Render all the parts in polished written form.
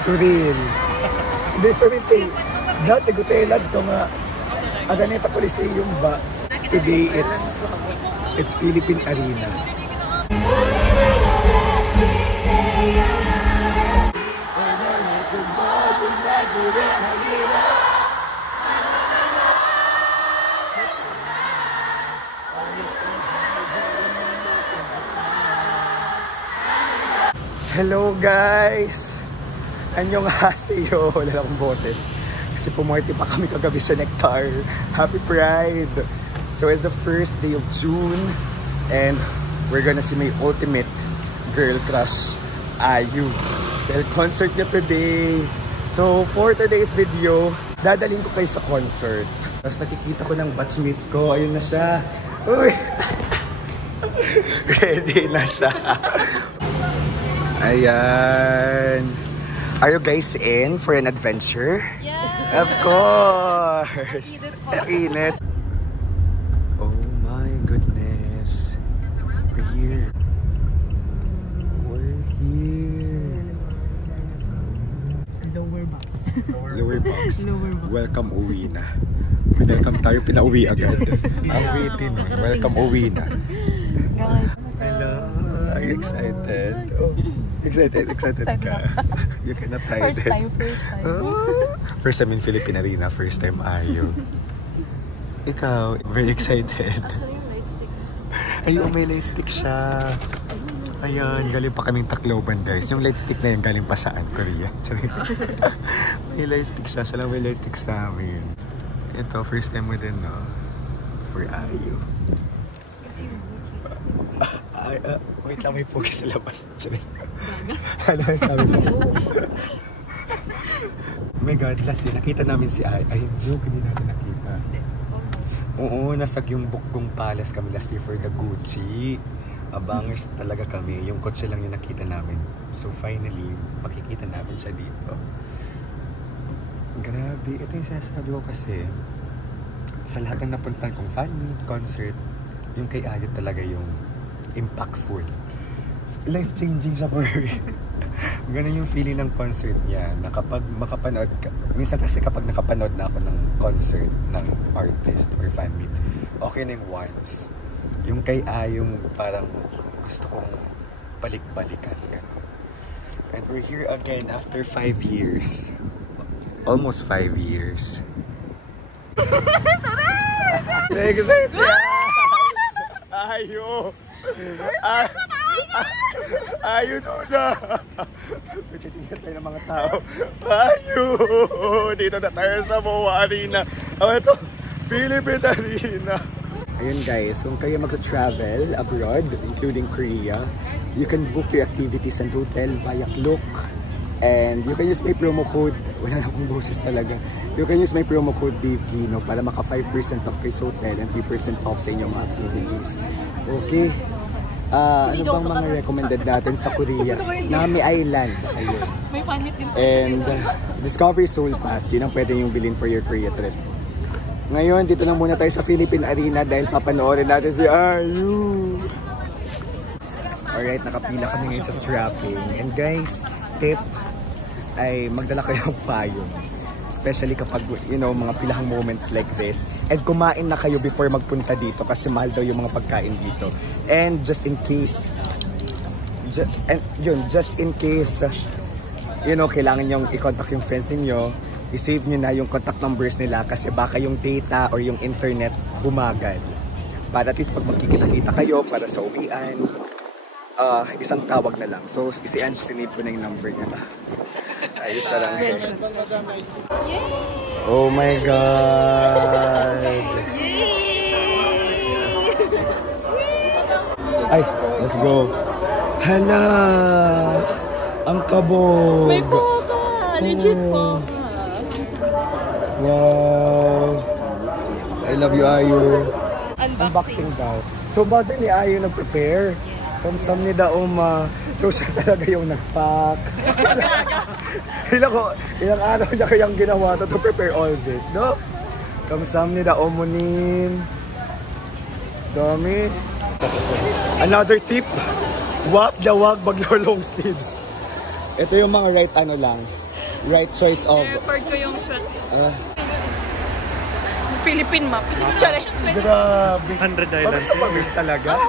Surreal. Hindi, surreal kay dati gutelad to nga Adaneta Coliseum ba? Today it's Philippine Arena. Hello guys! Annyeonghaseyo! Wala akong boses. Kasi pumarty pa kami kagabi sa Nectar. Happy Pride! So it's the first day of June and we're gonna see my ultimate girl crush, IU. Dahil concert niya today. So for today's video, dadaling ko kayo sa concert. Tapos nakikita ko ng batchmate ko. Ayun na siya. Uy! Ready na siya. Ayan. Are you guys in for an adventure? Yeah! Of course! Init. Oh my goodness. We're here. We're here. Lower box. Lower box. Lower box. Welcome uwi na. Welcome tayo, pinauwi agad. Ang waiting. Welcome uwi na. Hello. Are you excited? Oh. Excited ka. You cannot hide it. First time. First time in Philippine Arena, first time IU. Ikaw, very excited. Ayun, may light stick siya. Ayan, galing pa kaming Tacloban guys. Yung light stick na yun, galing pa saan? Korea. May light stick siya. Siya lang may light stick sa amin. Ito, first time mo din, no? For IU. Wait lang, may pugi sa labas. Ano sabi mo? Oh my God, last year, nakita namin si IU. Ay, joke, hindi natin nakita. Oo, nasag yung Bukgong Palace kami last year for the Gucci. Abangers talaga kami. Yung kotse lang yung nakita namin. So finally, makikita namin siya dito. Grabe, ito yung sinasabi ko kasi sa lahat ng napuntan kong fan meet, concert, yung kay IU talaga yung impactful. Life-changing siya for me. Ganun yung feeling ng concert niya na kapag makapanood ka, minsan kasi kapag nakapanood na ako ng concert ng artist or fan meet, okay na yung once. Yung kay Ayong parang gusto kong balik-balikan. Ganun. And we're here again after 5 years. Almost 5 years. Excited! Ayo! Ayo na! Tingnan tayo ng mga tao. Ayo! Dito na tayo sa MOA Arena. Oh, ito! Philippine Arena! Ayun guys, kung kayo mag-travel abroad, including Korea, you can book your activities and hotel via Klook. And you can use my promo code, wala na akong boses talaga. You can use my promo code Dave Kino para maka 5% off kayo sa hotel and 3% off sa inyong mga activities. Okay? Ano bang mga recommended natin sa Korea? Nami Island. Ayun. May fan meet din. And Discovery Seoul Pass. Yun ang pwede yung bilhin for your Korea trip. Ngayon, dito lang muna tayo sa Philippine Arena dahil papanoorin natin si IU. Alright, nakapila kami ngayon sa strapping. And guys, tip ay magdala kayong payong. Especially kapag, you know, mga pilahang moments like this. And kumain na kayo before magpunta dito kasi mahal daw yung mga pagkain dito. And just in case, just in case, you know, kailangan nyong i-contact yung friends ninyo, i-save nyo na yung contact numbers nila kasi baka yung data or yung internet bumagal. Para at least pag magkikita-kita kayo para sa uwian, isang tawag na lang. So, sinave ko na yung number niya. Ayos na lang. Oh my God! Ay, let's go. Hala! Ang kabog! May poka! Legit poka! Wow! I love you, IU. Unboxing daw. So, bata ni IU nag-prepare. Kamsamnida Oma. So, siya talaga yung nag-pack. Ilang araw niya kayang ginawa to prepare all this, no? Kamsamnida Omonim. Dami. Another tip. Wag maglo long sleeves. Ito yung mga right ano lang. right choice of... Record ko yung sweat. Philippine map. Grabe. $100 Basta pabis talaga.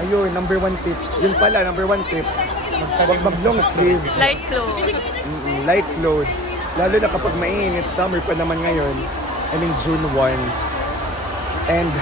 Ayun, number 1 tip. Yun pala, number 1 tip. Huwag mag-long sleeves. Light clothes. Light clothes. Lalo na kapag mainit, summer pa naman ngayon. I mean, June 1. And,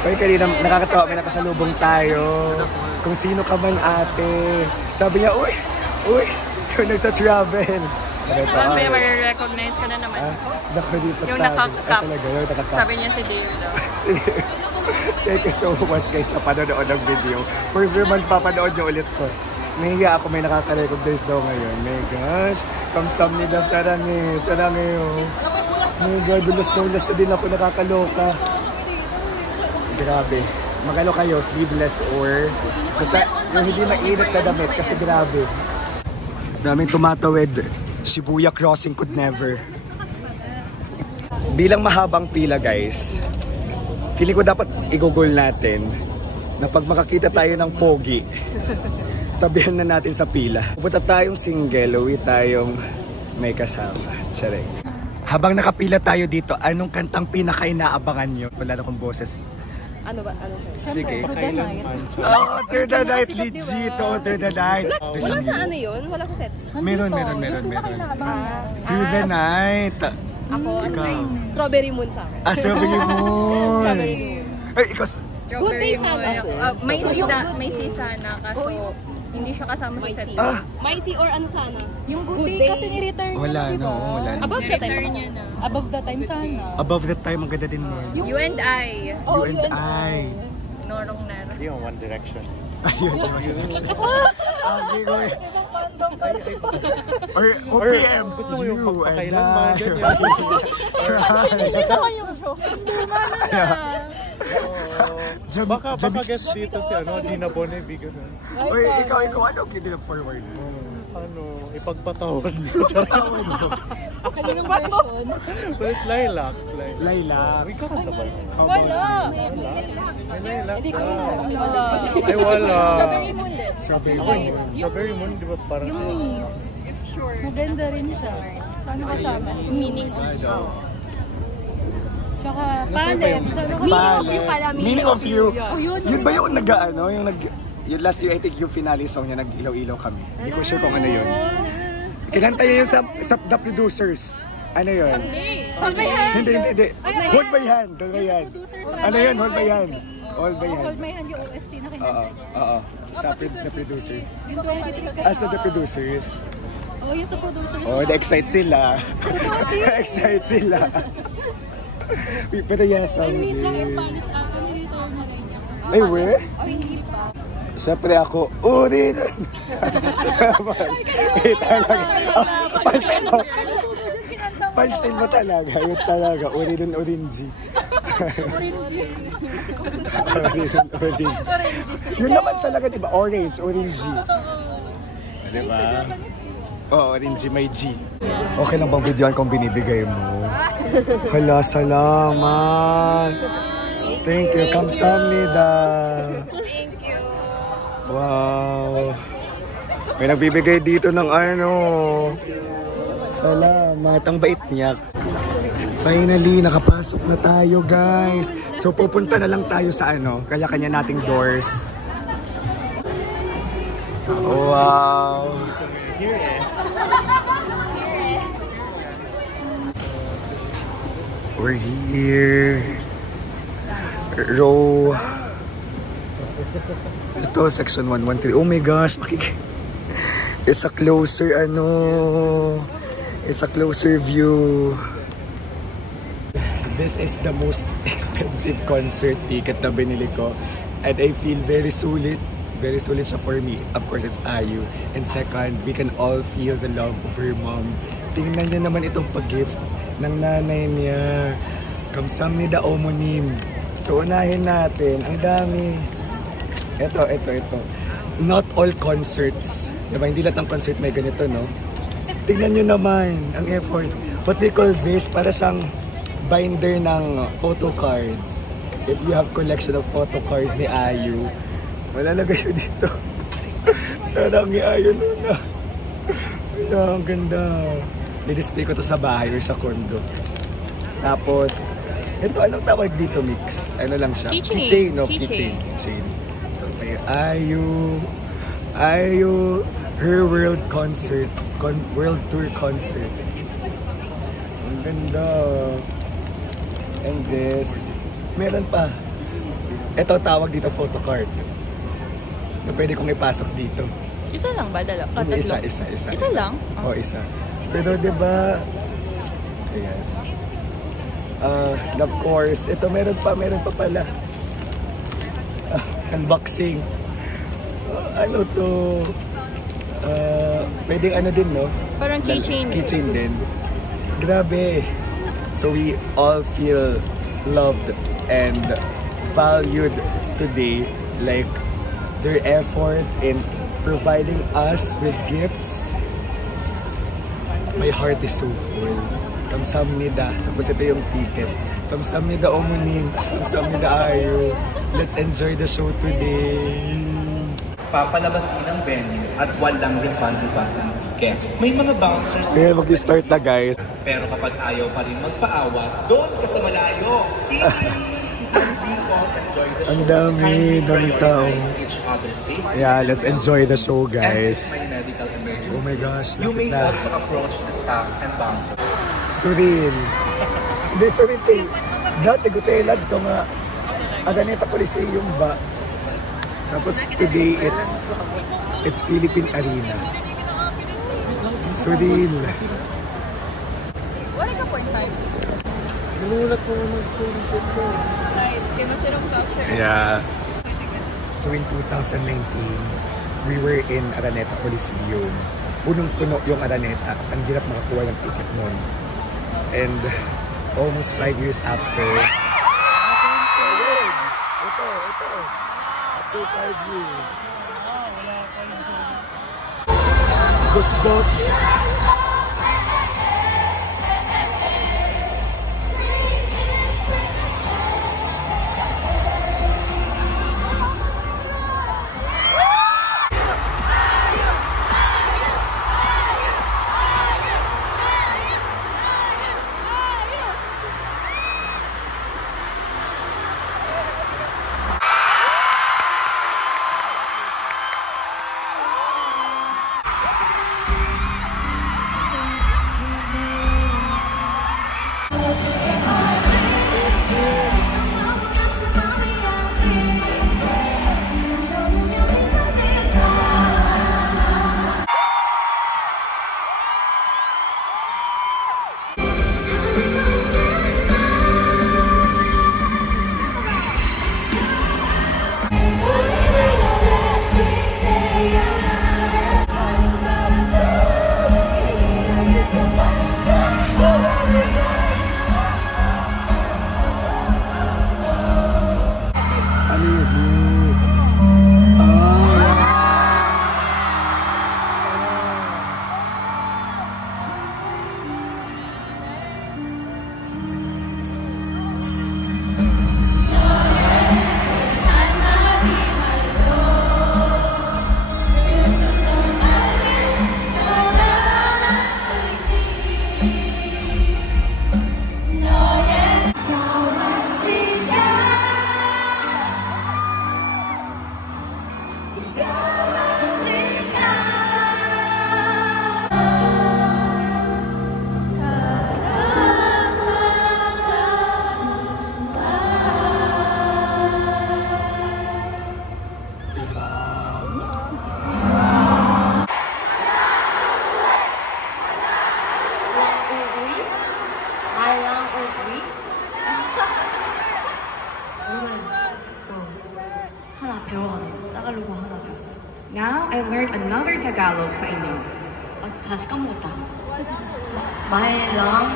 kaya kanina nakakatawa, may nakasalubong tayo. Kung sino ka man ate. Sabi niya, uy, yung nagta-travel. Diba may recognize ka na naman? Yung nakakap. Sabi niya si Dave daw. Thank you so much guys sa panonood ng video. For sure man papanood nyo ulit to. Nahiya ako, may nakaka-recognize daw ngayon. My gosh, kamsamnida sarang sarang my God, dulas na din ako, nakakaloka. Grabe. Magano kayo, sleeveless or basta yung hindi mainit na damit kasi grabe. Daming tumatawid. Shibuya crossing could never. Bilang mahabang pila guys, feeling ko dapat i-google natin na pag makakita tayo ng pogi, tabihan na natin sa pila. Pupunta tayong single, uwi tayong may kasama. Charing. Habang nakapila tayo dito, anong kantang pinaka-inaabangan nyo? Wala na kong boses. Ano ba? Sige. Oh, Through the night, legit. Oh, Through the night. wala sa ano yun? Wala sa set? Meron. Through the night. Ako, Ikaw. Strawberry Moon sa akin. Strawberry Moon. Ay, ikaw. Good day sana. May si sana kaso hindi siya kasama sa set. May si or ano sana? Yung good day kasi ni-return. Wala, no. Wala. Above the time. Above the time sana. Above the time, ang ganda din mo. You and I. You and I. Norong naro. Yung One Direction. Ayun, okay, go eh. Or OPM. Gusto ko yung You and pagpakailan mga I. ganyan. Hindi naman yung joke. Baka guest dito si Dina Bonevi gano'n. Uy, ikaw, ano forward mo? Ano, ipagpatawad mo. Patawad mo. Kalinong version? But Lilac. Lilac. Ikaw ka ba? Wala. May Lilac. Hindi ko wala. Ay, wala. Strawberry Moon din. Strawberry Moon, di ba parang... Maganda rin siya. Sana kasama. Meaning Tsaka palette. Meaning of you pala. Meaning of you. Yun. Yun ba yung yung last year, I think yung finale song niya, nag-ilaw-ilaw kami. Hindi ko sure kung ano yun. Kinanta niya yung sa The Producers. Ano yun? Hold my hand. Hindi. Hold my hand. Ano yun? Hold my hand. Hold my hand. Hold my hand yung OST na kinanta. Oo. Sa The Producers. Yung 20 As The Producers. Oh, yung sa producers. Oh, na-excite sila. Na-excite sila. Pero yes, I mean lang yung palit return na rin niya. ay, where? O hindi pa. Siyempre ako, urin! Talaga. Pansin mo talaga. Yun talaga. Orange. Yun naman talaga, diba? Orange. Diba? Oo, orange. May G. Okay lang bang videoan kung binibigay mo? Hala, salamat! Thank you. Kamsahamnida. Thank you. Wow. May nagbibigay dito ng Salamat. Ang bait niya. Finally, nakapasok na tayo, guys. So, pupunta na lang tayo sa kanya-kanya nating doors. Wow. We're here. Row. Ito, section 113. Oh my gosh, it's a closer, it's a closer view. This is the most expensive concert ticket na binili ko. And I feel very solid. Very solid siya for me. Of course, it's IU. And second, we can all feel the love of her mom. Tingnan niya naman itong pag-gift ng nanay niya. Kamsahamnida omonim. So, unahin natin. Ang dami. Ito. Not all concerts. Diba? Hindi lahat ng concert may ganito, no? Tingnan nyo naman ang effort. What they call this, para siyang binder ng photo cards. If you have collection of photo cards ni IU, malalagay yun dito. Sarang ni IU nun. Ang ganda. Di-display ko to sa bahay or sa condo. Tapos, ito, anong tawag dito, Mix? Ano lang siya? Keychain. Keychain. Ayu, her world concert. World tour concert. Ang ganda. And this, meron pa. Ito, tawag dito, photocard. Na pwede kong ipasok dito. Isa lang ba? Tatlo? Isa lang? Oo, isa. Pero diba, ayan. Of course, ito meron pa pala. Unboxing. Ano to? Pwedeng ano din, no? Parang keychain. Keychain din. Grabe. So we all feel loved and valued today. Like, their effort in providing us with gifts. My heart is so full. Kamsahamnida. Tapos ito yung ticket. Kamsahamnida Omuning. Kamsahamnida Ayu. Let's enjoy the show today. Papalabasin ang venue at walang refund ng ticket. May mga bouncers. Kaya mag-start na, guys. Pero kapag ayaw pa rin magpaawa, doon ka sa malayo. As we all enjoy the show. Ang dami tao. Each other safely. Yeah, let's enjoy the show, guys. And if may medical emergencies, Oh my gosh, you may lapit na. also approach the staff and bouncer. Suril. Hindi, Suril kay dati gutelad ito nga Araneta Coliseum ba? Tapos today it's Philippine Arena. Suril. Wala ka point 5? Nanulat ko na mag-change it. Right. Kaya masirong voucher. Yeah. So in 2019, we were in Araneta Coliseum. Punong-puno yung Araneta. Ang hirap makakuha ng ticket nun. And almost 5 years after, ito. After 5 years. Goosebumps. Now I learned another Tagalog sa inyo. 다시 까먹었다. 말랑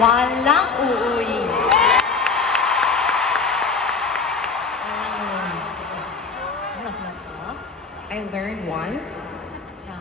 왈랑 우우이. 하나 배웠어. I learned one. 자.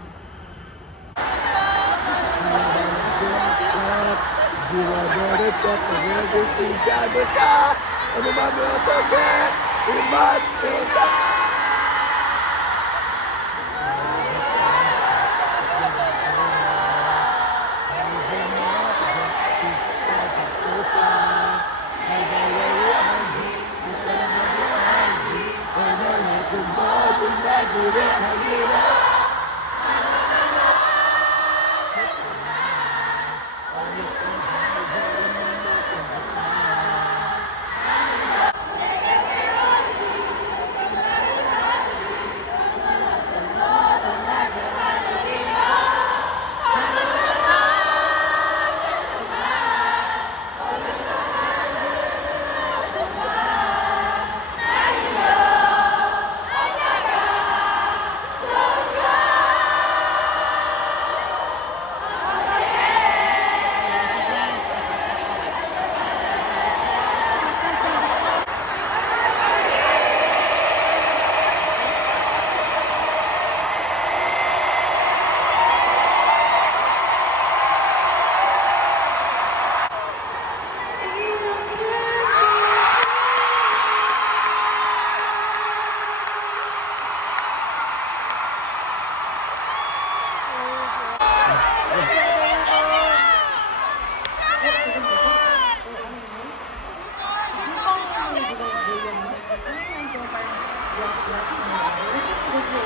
naman ito, parang rock lots na worship video.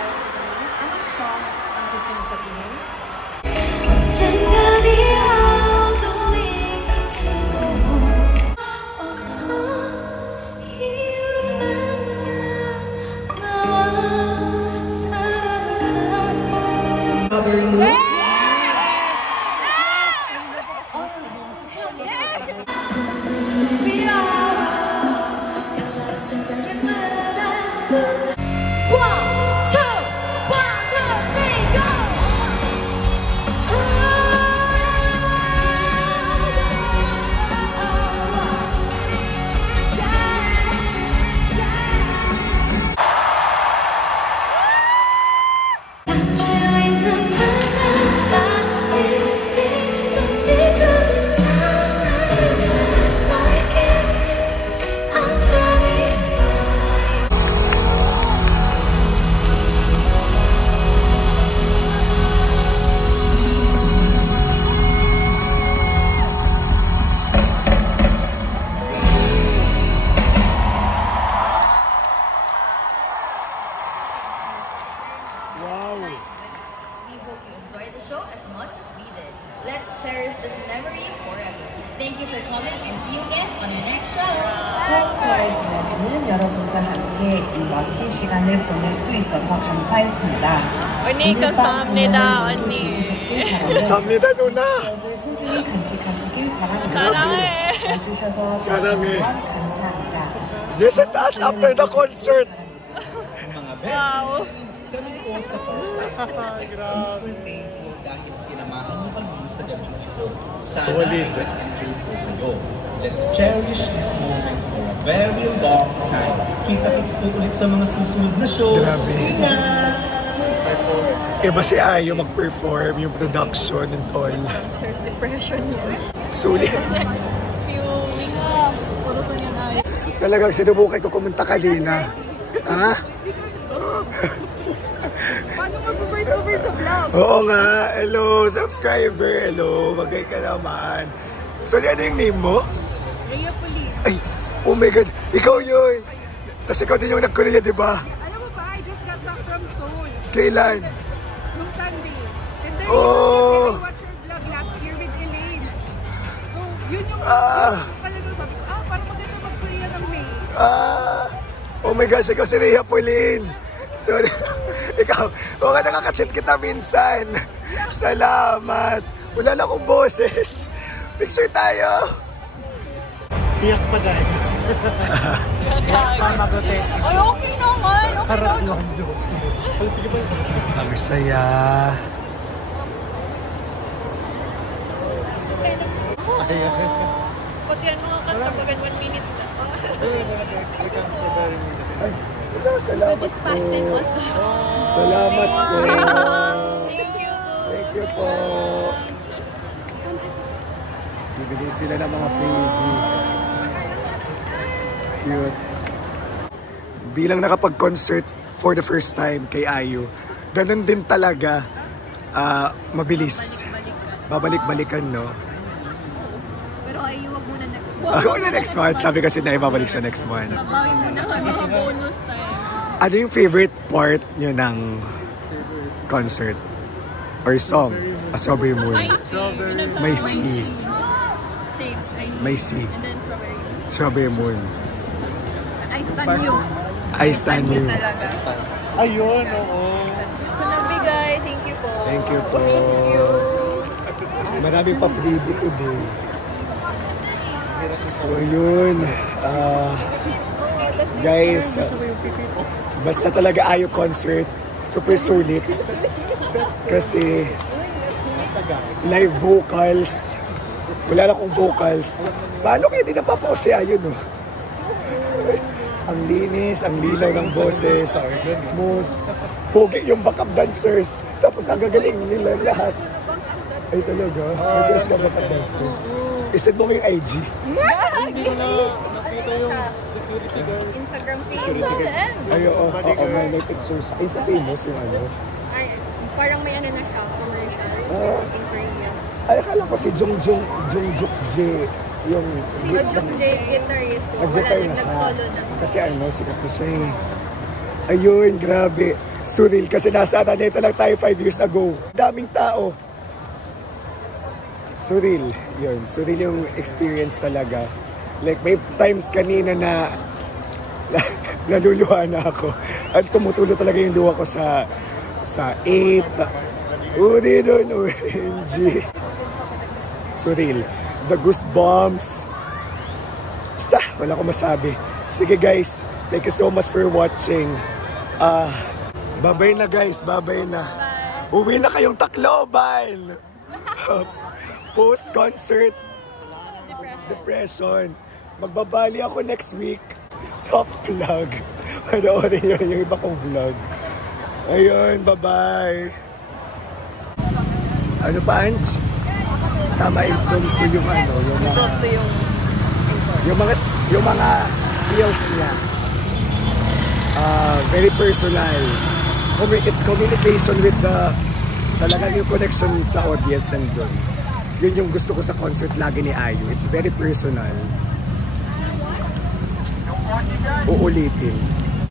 Anong song ang gusto niyo sabihin? We hope you enjoyed the show as much as we did. Let's cherish this memory forever. Thank you for coming and see you again on our next show. 홈플라이트는 여러분과 함께 이 멋진 시간을 보낼 수 있어서 감사했습니다. 언니, 감사합니다, 언니. 감사합니다, 누나. 소중히 간직하시길 바랍니다. 사랑해. 와주셔서 사랑해. 감사합니다. This is us after the concert. Mga Wow. best, kami po sa part-time super thankful dahil sinamahan niyo kami sa gabi ito. Sana ay nag-enjoy po kayo. Let's cherish this moment for a very long time. Kita-kits po ulit sa mga susunod na shows. Grabe. Ingat! Iba si Ayo mag-perform, yung production and all. Concert depression yun. Sulit. Next few weeks, puro ko niya na. Talagang sinubukan ko kumunta kanina. Ha? Paano mag-voice over sa vlog? Oo nga. Hello, subscriber. Hello, magay ka naman. So, ano yung name mo? Rhea Police. Ay, oh my God. Ikaw yun. Tapos ikaw din yung nag-Korea, di ba? Alam mo ba, I just got back from Seoul. Kailan? Nung Sunday. And then Oh. I watched your vlog last year with Elaine. So, yun yung talagang sabi ko, parang maganda mag-Korea ng May. Oh my gosh, ikaw si Rhea Pauline. Sorry. Ikaw, nga nakaka-chat kita minsan. Salamat. Wala lang akong boses. Picture tayo. Tiyak pa dahil. Pamagote. Ay, okay naman. Okay Harap naman. lang, joke. Sige pa. Ang saya. Pati ano nga kanta, bagan 1 minute na. Ay, wala, salamat Just po. passed it also. Salamat po. Thank you. Thank you po. Bibigay sila ng mga freebie. Cute. Bilang nakapag-concert for the first time kay Ayu, ganun din talaga mabilis. Babalik-balikan, no? Pero ay, huwag muna next month. Ako na next month. Sabi kasi na ibabalik siya next month. Babawi muna kami. Mga bonus time. Ano yung favorite part nyo ng concert? Or song? A Strawberry Moon. May C. Same. May C. And then strawberry. Strawberry Moon. I stand you. I stand you. Talaga. Ayun, oo. So, nagbigay. Thank you po. Thank you po. Maraming pa freebie today. So yun. Guys, basta talaga Ayu concert. Super sulit. Kasi live vocals. Wala na akong vocals. Paano kaya di napapao si Ayu, no? Ang linis, ang linaw ng boses. Smooth. Pogi yung backup dancers. Tapos ang gagaling nila lahat. Ay talaga? May girls ka backup dancer? Isend mo yung IG? Hindi ko na nakita yung security guard. Instagram Sa page. the end. Ay, oo, may pictures. Ay, sa famous yung ano. Ay, parang may ano na siya, commercial in Korea. Ay, akala ko si Jungjuk J. yung Jung J, guitarist. Wala nag-guitar lang, na siya. nag-solo na. Kasi ano, sikat na siya eh. Ayun, grabe. Surreal kasi nasa nito lang tayo 5 years ago. Daming tao. Surreal. Yun, surreal yung experience talaga. Like may times kanina na naluluha na ako. At tumutulo talaga yung luha ko sa 8. Uri doon, OMG. Surreal. The goosebumps. Basta, wala akong masabi. Sige guys, thank you so much for watching. Babay na guys, babay na. Uwi na kayong Tacloban. Post-concert depression. Magbabali ako next week. Soft vlog. Panoorin nyo yung iba kong vlog. Ayun, bye-bye. Ano pa, Ange? Tama, impromptu yung ano, yung mga skills niya. Very personal. It's communication with talagang yung connection sa audience nandun. Yun yung gusto ko sa concert lagi ni Ayu. It's very personal. Uulitin.